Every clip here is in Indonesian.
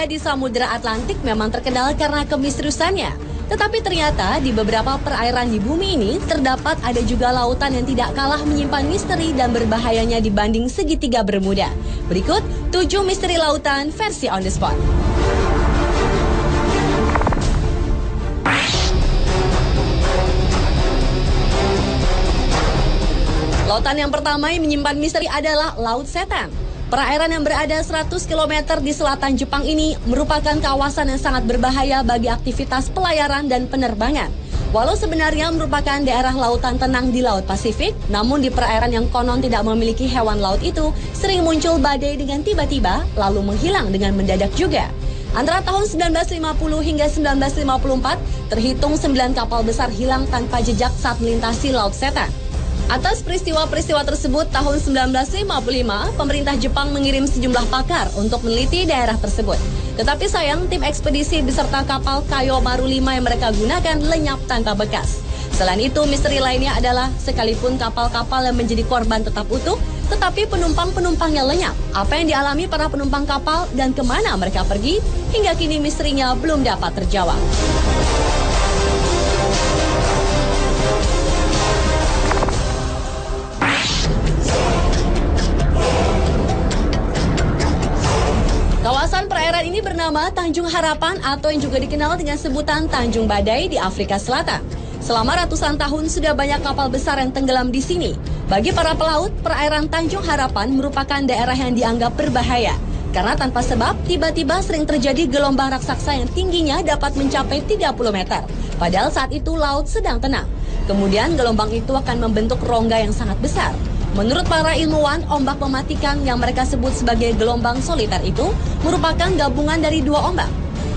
bermuda di Samudra Atlantik memang terkenal karena kemisteriusannya. Tetapi ternyata di beberapa perairan di bumi ini terdapat ada juga lautan yang tidak kalah menyimpan misteri dan berbahayanya dibanding segitiga Bermuda. Berikut 7 misteri lautan versi on the spot. Lautan yang pertama yang menyimpan misteri adalah Laut Setan. Perairan yang berada 100 km di selatan Jepang ini merupakan kawasan yang sangat berbahaya bagi aktivitas pelayaran dan penerbangan. Walau sebenarnya merupakan daerah lautan tenang di Laut Pasifik, namun di perairan yang konon tidak memiliki hewan laut itu, sering muncul badai dengan tiba-tiba, lalu menghilang dengan mendadak juga. Antara tahun 1950 hingga 1954, terhitung 9 kapal besar hilang tanpa jejak saat melintasi Laut Setan. Atas peristiwa-peristiwa tersebut, tahun 1955, pemerintah Jepang mengirim sejumlah pakar untuk meneliti daerah tersebut. Tetapi sayang, tim ekspedisi beserta kapal Kayo Maru 5 yang mereka gunakan lenyap tanpa bekas. Selain itu, misteri lainnya adalah sekalipun kapal-kapal yang menjadi korban tetap utuh, tetapi penumpang-penumpangnya lenyap. Apa yang dialami para penumpang kapal dan kemana mereka pergi, hingga kini misterinya belum dapat terjawab. Kawasan perairan ini bernama Tanjung Harapan atau yang juga dikenal dengan sebutan Tanjung Badai di Afrika Selatan. Selama ratusan tahun sudah banyak kapal besar yang tenggelam di sini. Bagi para pelaut, perairan Tanjung Harapan merupakan daerah yang dianggap berbahaya. Karena tanpa sebab, tiba-tiba sering terjadi gelombang raksasa yang tingginya dapat mencapai 30 meter. Padahal saat itu laut sedang tenang. Kemudian gelombang itu akan membentuk rongga yang sangat besar. Menurut para ilmuwan, ombak mematikan yang mereka sebut sebagai gelombang soliter itu merupakan gabungan dari 2 ombak.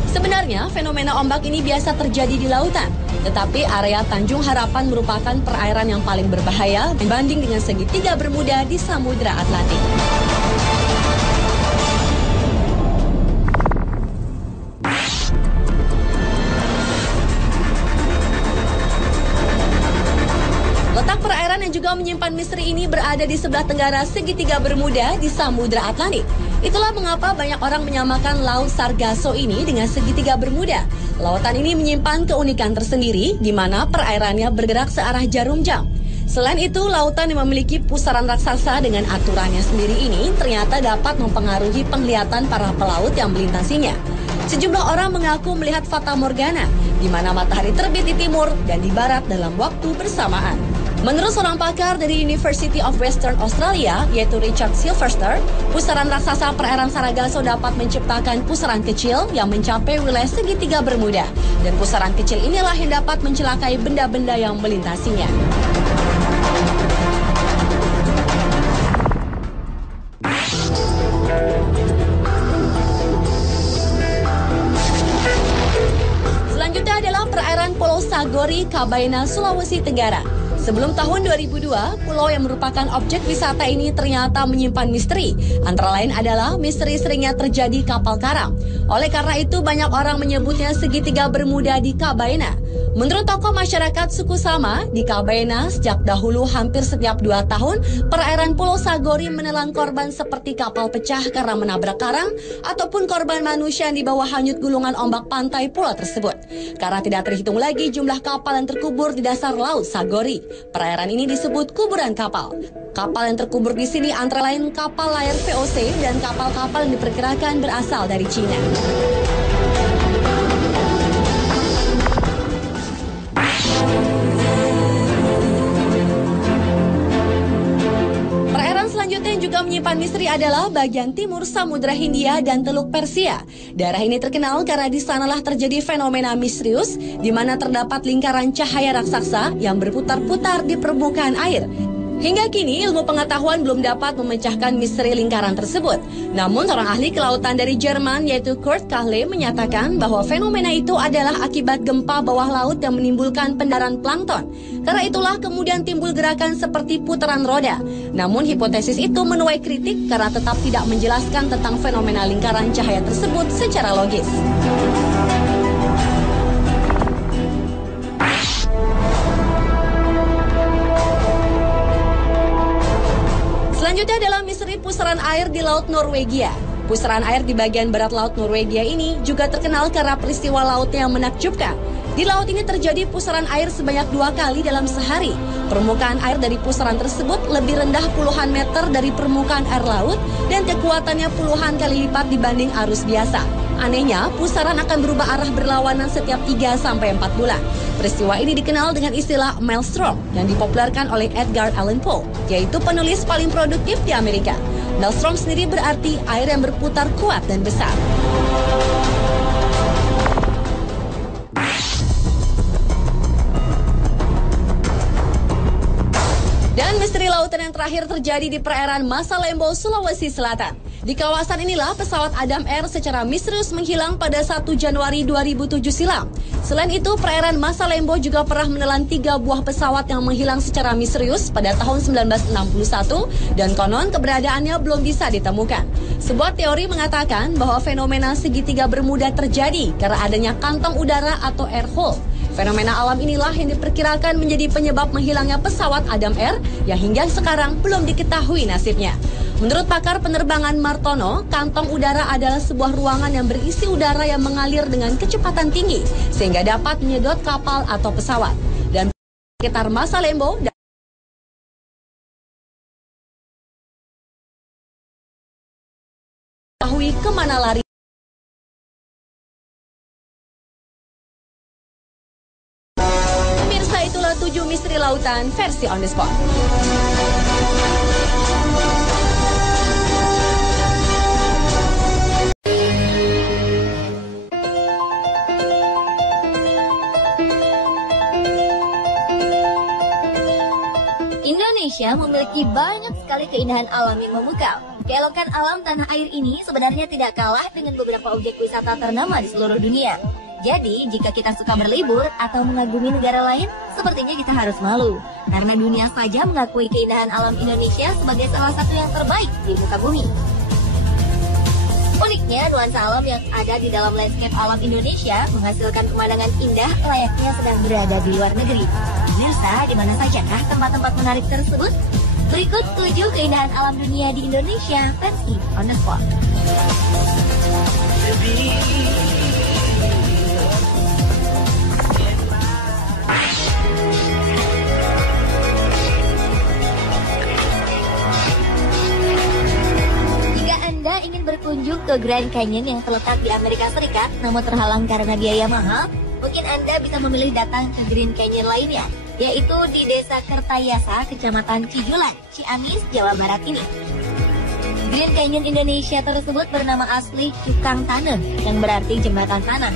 Sebenarnya, fenomena ombak ini biasa terjadi di lautan. Tetapi area Tanjung Harapan merupakan perairan yang paling berbahaya dibanding dengan segitiga Bermuda di Samudra Atlantik. Letak perairan yang juga menyimpan misteri ini berada di sebelah tenggara segitiga Bermuda di Samudra Atlantik. Itulah mengapa banyak orang menyamakan Laut Sargasso ini dengan segitiga Bermuda. Lautan ini menyimpan keunikan tersendiri di mana perairannya bergerak searah jarum jam. Selain itu, lautan yang memiliki pusaran raksasa dengan aturannya sendiri ini ternyata dapat mempengaruhi penglihatan para pelaut yang melintasinya. Sejumlah orang mengaku melihat fata morgana, di mana matahari terbit di timur dan di barat dalam waktu bersamaan. Menurut seorang pakar dari University of Western Australia, yaitu Richard Silverster, pusaran raksasa perairan Sargasso dapat menciptakan pusaran kecil yang mencapai wilayah segitiga Bermuda. Dan pusaran kecil inilah yang dapat mencelakai benda-benda yang melintasinya. Selanjutnya adalah perairan Pulau Sagori, Kabaena, Sulawesi Tenggara. Sebelum tahun 2002, pulau yang merupakan objek wisata ini ternyata menyimpan misteri. Antara lain adalah misteri seringnya terjadi kapal karam. Oleh karena itu, banyak orang menyebutnya segitiga Bermuda di Kabaena. Menurut tokoh masyarakat suku Sama, di Kabaena sejak dahulu hampir setiap 2 tahun, perairan Pulau Sagori menelan korban seperti kapal pecah karena menabrak karang, ataupun korban manusia yang dibawa hanyut gulungan ombak pantai pulau tersebut. Karena tidak terhitung lagi jumlah kapal yang terkubur di dasar Laut Sagori. Perairan ini disebut kuburan kapal. Kapal yang terkubur di sini antara lain kapal layar VOC dan kapal-kapal yang diperkirakan berasal dari Cina. Perairan selanjutnya yang juga menyimpan misteri adalah bagian timur Samudra Hindia dan Teluk Persia. Daerah ini terkenal karena di sanalah terjadi fenomena misterius di mana terdapat lingkaran cahaya raksasa yang berputar-putar di permukaan air. Hingga kini ilmu pengetahuan belum dapat memecahkan misteri lingkaran tersebut. Namun seorang ahli kelautan dari Jerman yaitu Kurt Kahle menyatakan bahwa fenomena itu adalah akibat gempa bawah laut yang menimbulkan pendaran plankton. Karena itulah kemudian timbul gerakan seperti putaran roda. Namun hipotesis itu menuai kritik karena tetap tidak menjelaskan tentang fenomena lingkaran cahaya tersebut secara logis. Selanjutnya adalah misteri pusaran air di Laut Norwegia. Pusaran air di bagian barat laut Norwegia ini juga terkenal karena peristiwa lautnya yang menakjubkan. Di laut ini terjadi pusaran air sebanyak 2 kali dalam sehari. Permukaan air dari pusaran tersebut lebih rendah puluhan meter dari permukaan air laut dan kekuatannya puluhan kali lipat dibanding arus biasa. Anehnya, pusaran akan berubah arah berlawanan setiap 3-4 bulan. Peristiwa ini dikenal dengan istilah maelstrom yang dipopulerkan oleh Edgar Allan Poe, yaitu penulis paling produktif di Amerika. Maelstrom sendiri berarti air yang berputar kuat dan besar. Dan misteri lautan yang terakhir terjadi di perairan Masalembo, Sulawesi Selatan. Di kawasan inilah pesawat Adam Air secara misterius menghilang pada 1 Januari 2007 silam. Selain itu, perairan Masalembo juga pernah menelan 3 buah pesawat yang menghilang secara misterius pada tahun 1961 dan konon keberadaannya belum bisa ditemukan. Sebuah teori mengatakan bahwa fenomena segitiga Bermuda terjadi karena adanya kantong udara atau air hole. Fenomena alam inilah yang diperkirakan menjadi penyebab menghilangnya pesawat Adam Air yang hingga sekarang belum diketahui nasibnya. Menurut pakar penerbangan Martono, kantong udara adalah sebuah ruangan yang berisi udara yang mengalir dengan kecepatan tinggi sehingga dapat menyedot kapal atau pesawat. Dan sekitar Masalembo ketahui kemana lari. Pemirsa, itulah 7 misteri lautan versi On The Spot. Indonesia memiliki banyak sekali keindahan alam yang memukau. Keelokan alam tanah air ini sebenarnya tidak kalah dengan beberapa objek wisata ternama di seluruh dunia. Jadi, jika kita suka berlibur atau mengagumi negara lain, sepertinya kita harus malu. Karena dunia saja mengakui keindahan alam Indonesia sebagai salah satu yang terbaik di muka bumi. Uniknya, nuansa alam yang ada di dalam landscape alam Indonesia menghasilkan pemandangan indah layaknya sedang berada di luar negeri. Pemirsa, di mana sajakah tempat-tempat menarik tersebut? Berikut 7 keindahan alam dunia di Indonesia versi On The Spot. Jika Anda ingin berkunjung ke Grand Canyon yang terletak di Amerika Serikat namun terhalang karena biaya mahal, mungkin Anda bisa memilih datang ke Grand Canyon lainnya, yaitu di Desa Kertayasa, Kecamatan Cijulan, Ciamis, Jawa Barat ini. Grand Canyon Indonesia tersebut bernama asli Cukang Taneuh, yang berarti jembatan tanah.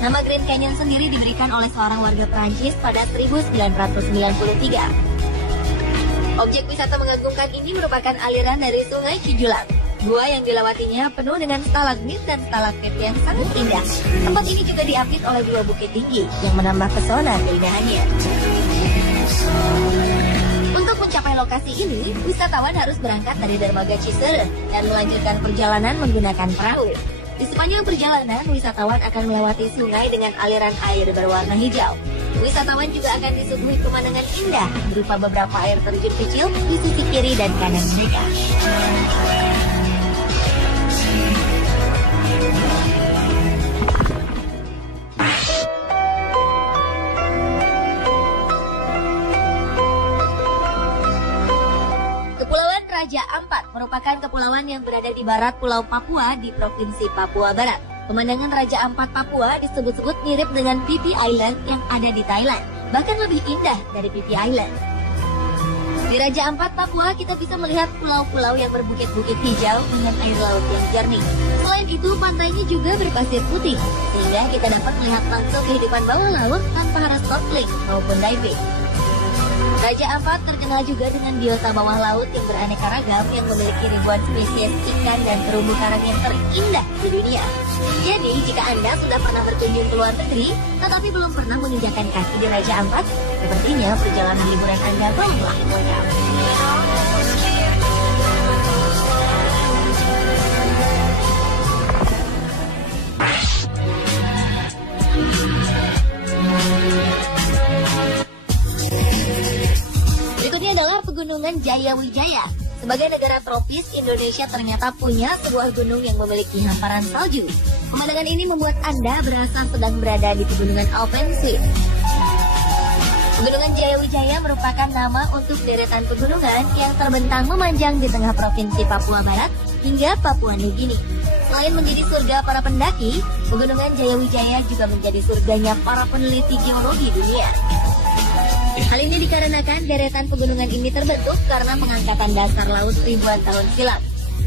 Nama Grand Canyon sendiri diberikan oleh seorang warga Prancis pada 1993. Objek wisata mengagumkan ini merupakan aliran dari Sungai Cijulang. Gua yang dilewatinya penuh dengan stalagmit dan stalaktit yang sangat indah. Tempat ini juga diapit oleh 2 bukit tinggi yang menambah pesona keindahannya. Untuk mencapai lokasi ini, wisatawan harus berangkat dari dermaga Cisere dan melanjutkan perjalanan menggunakan perahu. Di sepanjang perjalanan, wisatawan akan melewati sungai dengan aliran air berwarna hijau. Wisatawan juga akan disuguhi pemandangan indah berupa beberapa air terjun kecil di sisi kiri dan kanan mereka. Kepulauan Raja Ampat merupakan kepulauan yang berada di barat Pulau Papua di Provinsi Papua Barat. Pemandangan Raja Ampat Papua disebut-sebut mirip dengan Phi Phi Island yang ada di Thailand, bahkan lebih indah dari Phi Phi Island. Di Raja Ampat Papua kita bisa melihat pulau-pulau yang berbukit-bukit hijau dengan air laut yang jernih. Selain itu, pantainya juga berpasir putih, sehingga kita dapat melihat langsung kehidupan bawah laut tanpa harus snorkeling maupun diving. Raja Ampat terkenal juga dengan biota bawah laut yang beraneka ragam yang memiliki ribuan spesies ikan dan terumbu karang yang terindah di dunia. Jadi, jika Anda sudah pernah berkunjung ke luar negeri, tetapi belum pernah menginjakan kaki di Raja Ampat, sepertinya perjalanan liburan Anda belumlah lengkap. Berikutnya adalah Pegunungan Jayawijaya. Sebagai negara tropis, Indonesia ternyata punya sebuah gunung yang memiliki hamparan salju. Pemandangan ini membuat Anda berasa sedang berada di pegunungan Alpensee. Pegunungan Jayawijaya merupakan nama untuk deretan pegunungan yang terbentang memanjang di tengah provinsi Papua Barat hingga Papua Nugini. Selain menjadi surga para pendaki, pegunungan Jayawijaya juga menjadi surganya para peneliti geologi dunia. Hal ini dikarenakan deretan pegunungan ini terbentuk karena pengangkatan dasar laut ribuan tahun silam.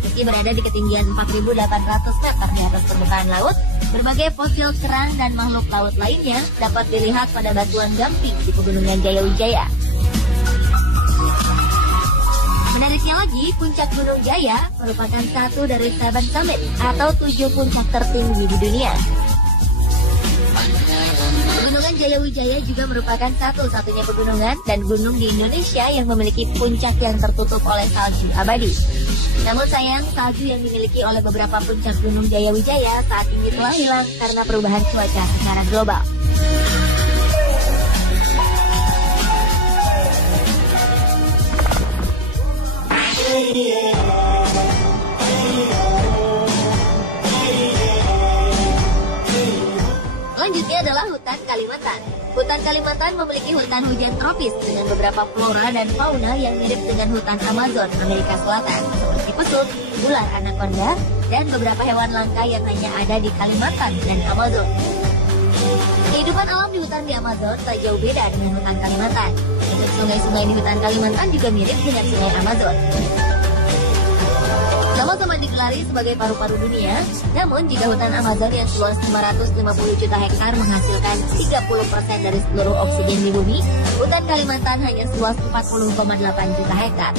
Meski berada di ketinggian 4.800 meter di atas permukaan laut, berbagai fosil kerang dan makhluk laut lainnya dapat dilihat pada batuan gamping di pegunungan Jayawijaya. Menariknya lagi, puncak Gunung Jaya merupakan satu dari 7 summit atau 7 puncak tertinggi di dunia. Pegunungan Jayawijaya juga merupakan satu-satunya pegunungan dan gunung di Indonesia yang memiliki puncak yang tertutup oleh salju abadi. Namun sayang, salju yang dimiliki oleh beberapa puncak Gunung Jayawijaya saat ini telah hilang karena perubahan cuaca secara global. Selanjutnya adalah hutan Kalimantan. Hutan Kalimantan memiliki hutan hujan tropis dengan beberapa flora dan fauna yang mirip dengan hutan Amazon Amerika Selatan, seperti pesut, ular anaconda, dan beberapa hewan langka yang hanya ada di Kalimantan dan Amazon. Kehidupan alam di hutan di Amazon tak jauh beda dengan hutan Kalimantan. Untuk sungai-sungai di hutan Kalimantan juga mirip dengan sungai Amazon. Sama-sama digelari sebagai paru-paru dunia, namun jika hutan Amazon yang seluas 550 juta hektar menghasilkan 30% dari seluruh oksigen di bumi, hutan Kalimantan hanya seluas 40,8 juta hektar.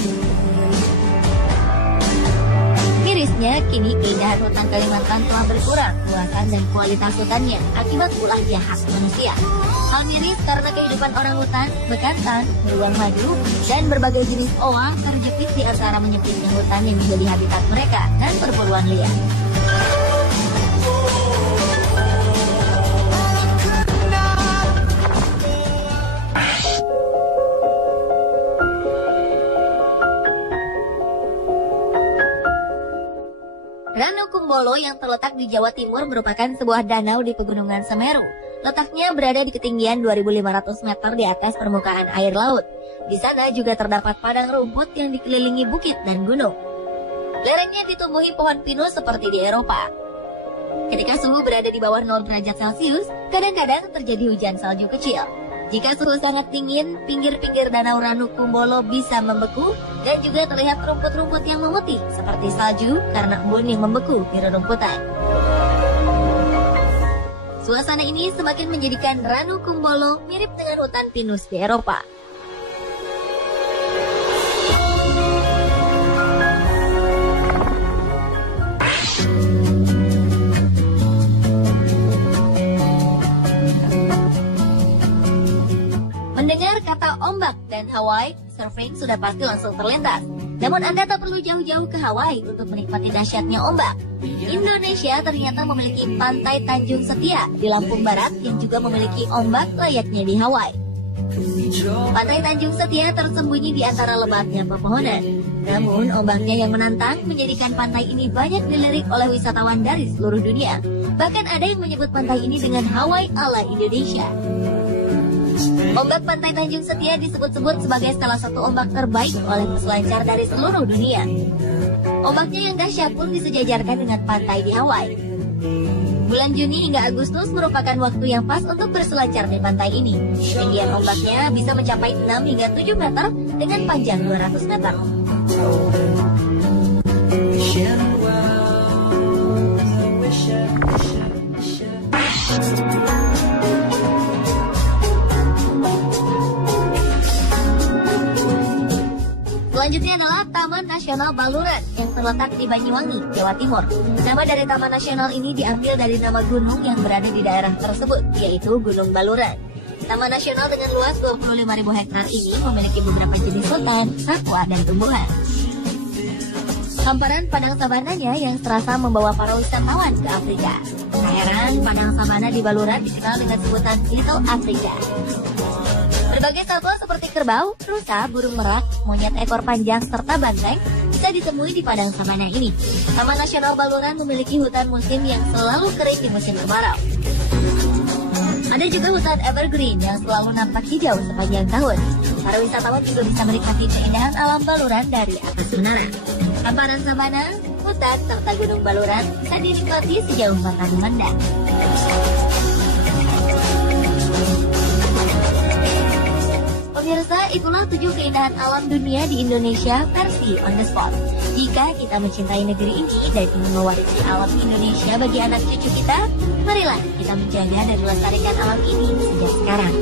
Mirisnya, kini keindahan hutan Kalimantan telah berkurang luasan dan kualitas hutannya akibat ulah jahat manusia. Hal miris karena kehidupan orang hutan, bekantan, beruang madu, dan berbagai jenis owa terjepit di antara menyempitnya hutan yang menjadi habitat mereka dan perburuan liar. Ranu Kumbolo yang terletak di Jawa Timur merupakan sebuah danau di Pegunungan Semeru. Letaknya berada di ketinggian 2.500 meter di atas permukaan air laut. Di sana juga terdapat padang rumput yang dikelilingi bukit dan gunung. Lerengnya ditumbuhi pohon pinus seperti di Eropa. Ketika suhu berada di bawah 0 derajat Celcius, kadang-kadang terjadi hujan salju kecil. Jika suhu sangat dingin, pinggir-pinggir danau Ranu Kumbolo bisa membeku dan juga terlihat rumput-rumput yang memutih seperti salju karena embun yang membeku di rerumputan. Suasana ini semakin menjadikan Ranu Kumbolo mirip dengan hutan pinus di Eropa. Mendengar kata ombak dan Hawaii, surfing sudah pasti langsung terlintas. Namun Anda tak perlu jauh-jauh ke Hawaii untuk menikmati dahsyatnya ombak. Indonesia ternyata memiliki pantai Tanjung Setia di Lampung Barat yang juga memiliki ombak layaknya di Hawaii. Pantai Tanjung Setia tersembunyi di antara lebatnya pepohonan. Namun ombaknya yang menantang menjadikan pantai ini banyak dilirik oleh wisatawan dari seluruh dunia. Bahkan ada yang menyebut pantai ini dengan Hawaii ala Indonesia. Ombak Pantai Tanjung Setia disebut-sebut sebagai salah satu ombak terbaik oleh peselancar dari seluruh dunia. Ombaknya yang dahsyat pun disejajarkan dengan pantai di Hawaii. Bulan Juni hingga Agustus merupakan waktu yang pas untuk berselancar di pantai ini. Ketinggian ombaknya bisa mencapai 6 hingga 7 meter dengan panjang 200 meter. Selanjutnya adalah Taman Nasional Baluran yang terletak di Banyuwangi, Jawa Timur. Nama dari Taman Nasional ini diambil dari nama gunung yang berada di daerah tersebut, yaitu Gunung Baluran. Taman Nasional dengan luas 25.000 hektar ini memiliki beberapa jenis hutan, satwa, dan tumbuhan. Hamparan padang savananya yang serasa membawa para wisatawan ke Afrika. Tak heran, padang savana di Baluran dikenal dengan sebutan Little Africa. Berbagai satwa seperti kerbau, rusa, burung merak, monyet ekor panjang, serta banteng bisa ditemui di padang sabana ini. Taman Nasional Baluran memiliki hutan musim yang selalu kering di musim kemarau. Ada juga hutan evergreen yang selalu nampak hijau sepanjang tahun. Para wisatawan juga bisa menikmati keindahan alam Baluran dari atas menara. Hamparan sabana, hutan, serta gunung Baluran bisa dinikmati sejauh mata memandang. Pemirsa, itulah 7 keindahan alam dunia di Indonesia versi on the spot. Jika kita mencintai negeri ini dan ingin mewarisi alam Indonesia bagi anak cucu kita, marilah kita menjaga dan melestarikan alam ini sejak sekarang.